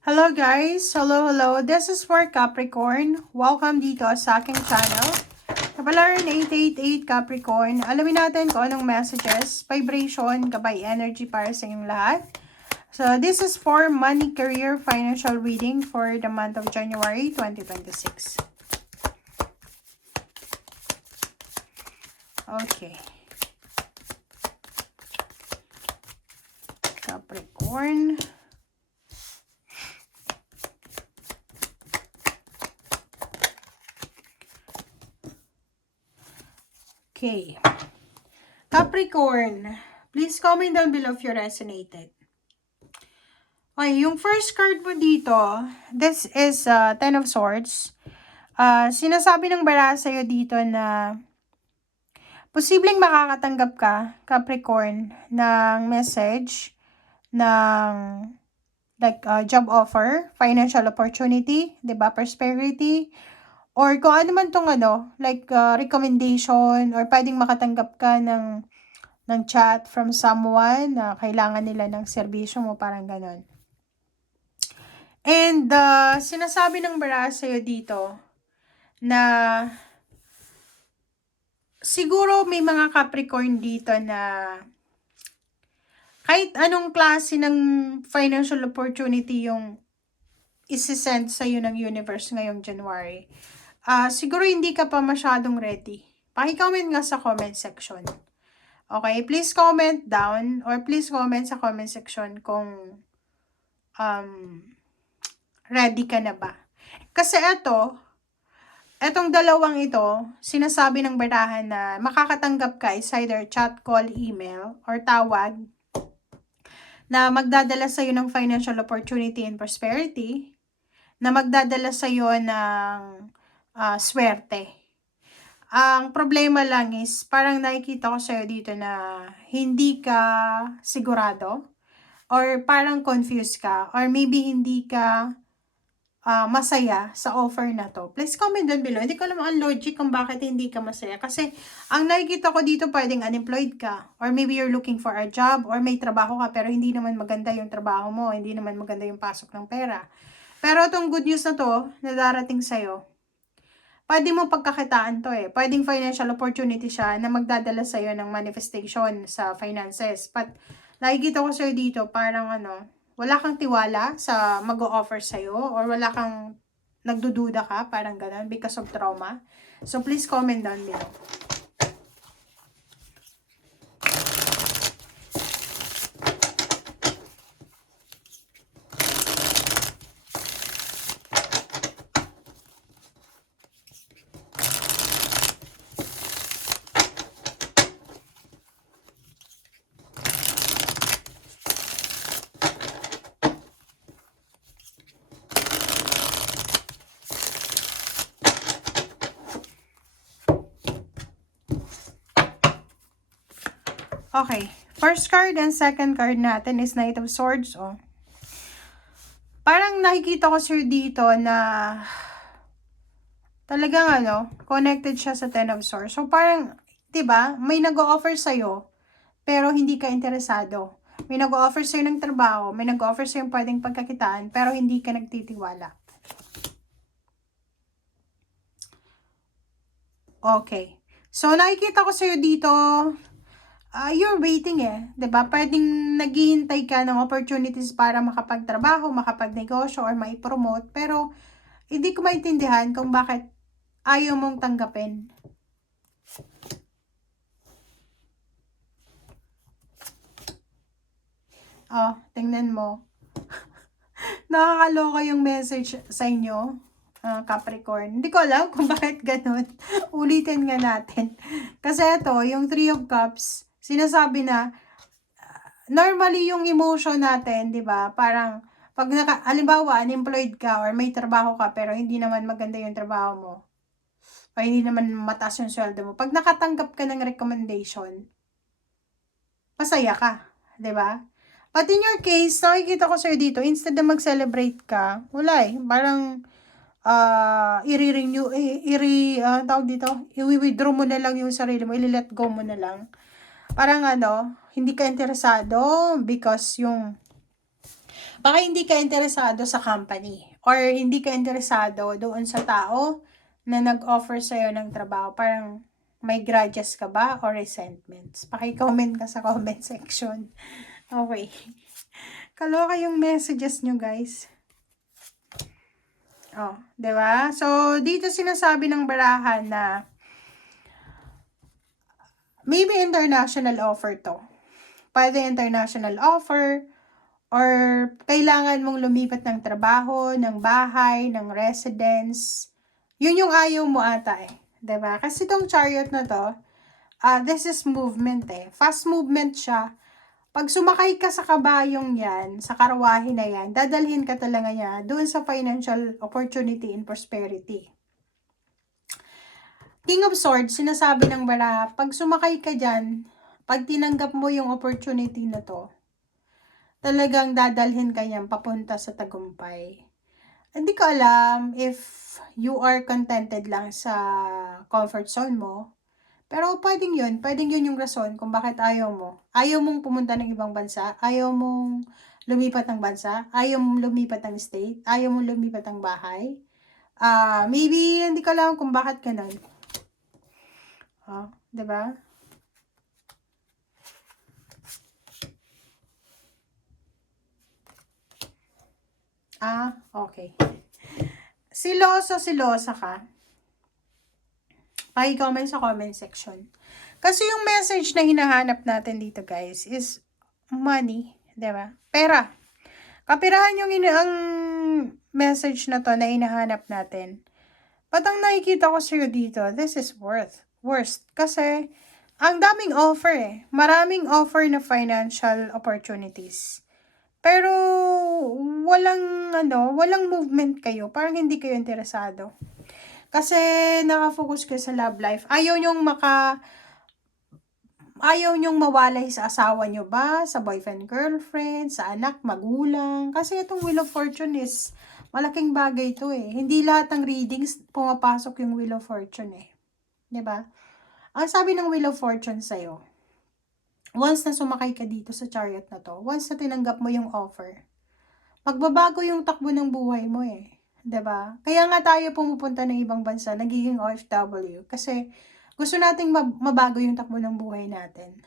Hello guys! Hello! This is for Capricorn. Welcome dito sa aking channel. Kabalaran 888 Capricorn. Alamin natin kung anong messages, vibration, gabay energy para sa inyong lahat. So this is for money, career, financial reading for the month of January 2026. Okay. Capricorn. Okay. Capricorn, please comment down below if you resonated. Okay, yung first card mo dito, this is Ten of Swords. Sinasabi ng bara sa'yo dito na posibleng makakatanggap ka, Capricorn, ng message, ng job offer, financial opportunity, 'di ba, prosperity, or kung ano man tong recommendation, or pwedeng makatanggap ka ng chat from someone na kailangan nila ng serbisyo mo, parang ganon. And sinasabi ng bara sa'yo dito na siguro may mga Capricorn dito na kahit anong klase ng financial opportunity yung isi-send sa'yo ng universe ngayong January, siguro hindi ka pa masyadong ready. Paki-comment nga sa comment section. Okay, please comment down or please comment sa comment section kung ready ka na ba. Kasi etong dalawang ito, sinasabi ng barahan na makakatanggap ka is either chat, call, email, or tawag na magdadala sa'yo ng financial opportunity and prosperity, na magdadala sa'yo ng swerte. Ang problema lang is, parang nakikita ko sa'yo dito na hindi ka sigurado, or parang confused ka, or maybe hindi ka masaya sa offer na to. Please comment down below. Hindi ko alam ang logic kung bakit hindi ka masaya. Kasi, ang nakikita ko dito, pwedeng unemployed ka, or maybe you're looking for a job, or may trabaho ka, pero hindi naman maganda yung trabaho mo, hindi naman maganda yung pasok ng pera. Pero itong good news na to, na darating sa'yo, pwede mo pagkakitaan to eh. Pwedeng financial opportunity siya na magdadala sa'yo ng manifestation sa finances. But, nakikita ko sa'yo dito, parang wala kang tiwala sa mag-o-offer sa'yo, or wala kang nagdududa ka, parang ganun, because of trauma. So, please comment down below. Okay, first card and second card natin is Knight of Swords. Oh. Parang nakikita ko sir dito na talagang connected siya sa Ten of Swords. So parang, 'di ba, may nag-o-offer sa'yo, pero hindi ka interesado. May nag-o-offer sa'yo ng trabaho, may nag-o-offer sa'yo pwedeng pagkakitaan, pero hindi ka nagtitiwala. Okay. So, nakikita ko sa'yo dito, you're waiting eh. 'Di ba? Pwedeng naghihintay ka ng opportunities para makapagtrabaho, makapagnegosyo, or mai-promote. Pero, hindi ko maintindihan kung bakit ayaw mong tanggapin. Oh, tingnan mo. Nakakaloka yung message sa inyo, Capricorn. Hindi ko alam kung bakit ganun. Ulitin nga natin. Kasi ito, yung Three of Cups, sinasabi na, normally yung emotion natin, di ba? Parang, pag halimbawa, unemployed ka or may trabaho ka pero hindi naman maganda yung trabaho mo, o hindi naman mataas yung sweldo mo, pag nakatanggap ka ng recommendation, masaya ka, di ba? But in your case, nakikita ko sa'yo dito, instead na mag-celebrate ka, wala eh. Parang, i-renew, tawag dito, i-withdraw mo na lang yung sarili mo, i-let go mo na lang. Parang hindi ka interesado because yung Baka hindi ka interesado sa company or hindi ka interesado doon sa tao na nag-offer sa'yo ng trabaho. Parang may grudges ka ba or resentments? Paki-comment ka sa comment section. Okay. Kaloka yung messages nyo, guys. Oh, 'di ba? So, dito sinasabi ng barahan na maybe international offer to. Pwede international offer or kailangan mong lumipat ng trabaho, ng bahay, ng residence. Yun yung ayaw mo ata eh. 'Di ba? Kasi tong chariot na to, this is movement eh. Fast movement siya. Pag sumakay ka sa kabayong yan, sa karwahe na yan, dadalhin ka talaga niya doon sa financial opportunity and prosperity. King of Swords, sinasabi ng baraha, pag sumakay ka dyan, pag tinanggap mo yung opportunity na to, talagang dadalhin ka yan papunta sa tagumpay. Hindi ko alam if you are contented lang sa comfort zone mo, pero pwedeng yun yung rason kung bakit ayaw mo. Ayaw mong pumunta ng ibang bansa, ayaw mong lumipat ng bansa, ayaw mong lumipat ng state, ayaw mong lumipat ng bahay. Maybe hindi ko alam kung bakit ganun. 'Di ba? Okay. Silosa ka. Paki-comment sa comment section. Kasi yung message na hinahanap natin dito, guys, is money, 'di ba? Pera. Kapirahan yung ang message na to na hinahanap natin. But ang nakikita ko sa'yo dito, this is worst. Kasi, ang daming offer eh. Maraming offer na financial opportunities. Pero, walang movement kayo. Parang hindi kayo interesado. Kasi, nakafocus kayo sa love life. Ayaw nyong mawalay sa asawa nyo ba? Sa boyfriend, girlfriend, sa anak, magulang. Kasi itong Wheel of Fortune is malaking bagay to eh. Hindi lahat ng readings pumapasok yung Wheel of Fortune eh. 'Di ba? Ang sabi ng Wheel of Fortune sa'yo, once na sumakay ka dito sa chariot na to, once na tinanggap mo yung offer, magbabago yung takbo ng buhay mo eh. 'Di ba? Kaya nga tayo pumupunta ng ibang bansa, nagiging OFW. Kasi gusto nating mabago yung takbo ng buhay natin.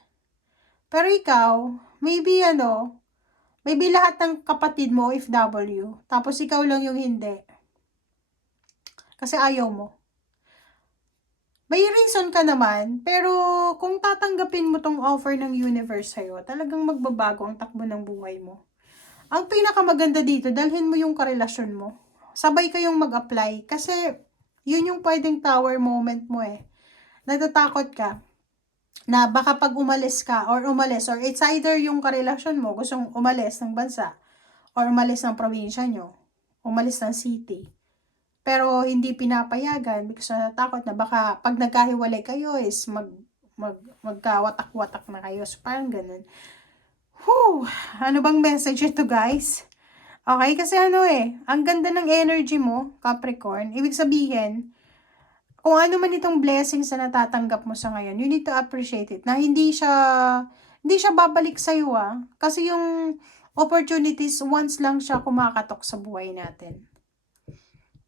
Pero ikaw, maybe lahat ng kapatid mo OFW, tapos ikaw lang yung hindi. Kasi ayaw mo. May reason ka naman, pero kung tatanggapin mo tong offer ng universe sa'yo, talagang magbabago ang takbo ng buhay mo. Ang pinakamaganda dito, dalhin mo yung karelasyon mo. Sabay kayong mag-apply kasi yun yung pwedeng tower moment mo eh. Natatakot ka na baka pag umalis or it's either yung karelasyon mo gustong umalis ng bansa or umalis ng probinsya nyo, umalis ng city. Pero hindi pinapayagan because natatakot na baka pag nagkahiwalay kayo is magkawatak-watak na kayo. So, parang ganun. Ano bang message ito, guys? Okay, kasi ang ganda ng energy mo, Capricorn. Ibig sabihin, kung ano man itong blessings na natatanggap mo sa ngayon, you need to appreciate it. Na hindi siya babalik sa iyo kasi yung opportunities once lang siya kumakatok sa buhay natin.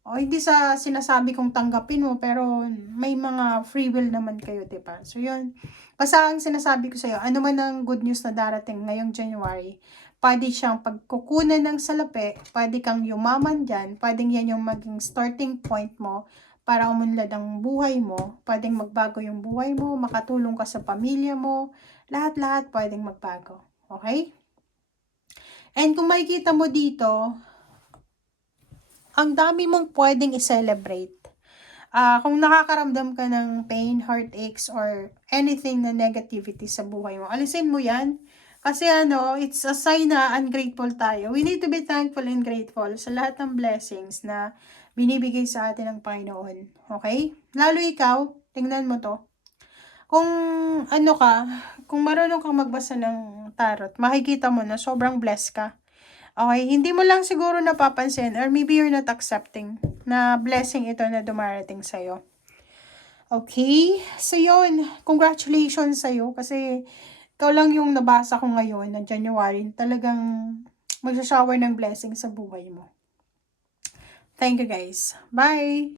Hindi sa sinasabi kong tanggapin mo, pero may mga free will naman kayo, diba? So, yun. Basta ang sinasabi ko sa'yo, ano man ang good news na darating ngayong January, pwede siyang pagkukunan ng salapi, pwede kang yumaman dyan, pwedeng yan yung maging starting point mo para umunlad ang buhay mo, pwedeng magbago yung buhay mo, makatulong ka sa pamilya mo, lahat-lahat pwedeng magbago. Okay? And kung makikita mo dito, ang dami mong pwedeng i-celebrate. Kung nakakaramdam ka ng pain, heartaches, or anything na negativity sa buhay mo, alisin mo yan. Kasi it's a sign na ungrateful tayo. We need to be thankful and grateful sa lahat ng blessings na binibigay sa atin ng Panginoon. Okay? Lalo ikaw, tingnan mo to. Kung kung marunong kang magbasa ng tarot, makikita mo na sobrang blessed ka. Okay, hindi mo lang siguro napapansin or maybe you're not accepting na blessing ito na dumarating sa'yo. Okay, so yun, congratulations sa'yo kasi ikaw lang yung nabasa ko ngayon na January, talagang magsha-shower ng blessing sa buhay mo. Thank you guys. Bye!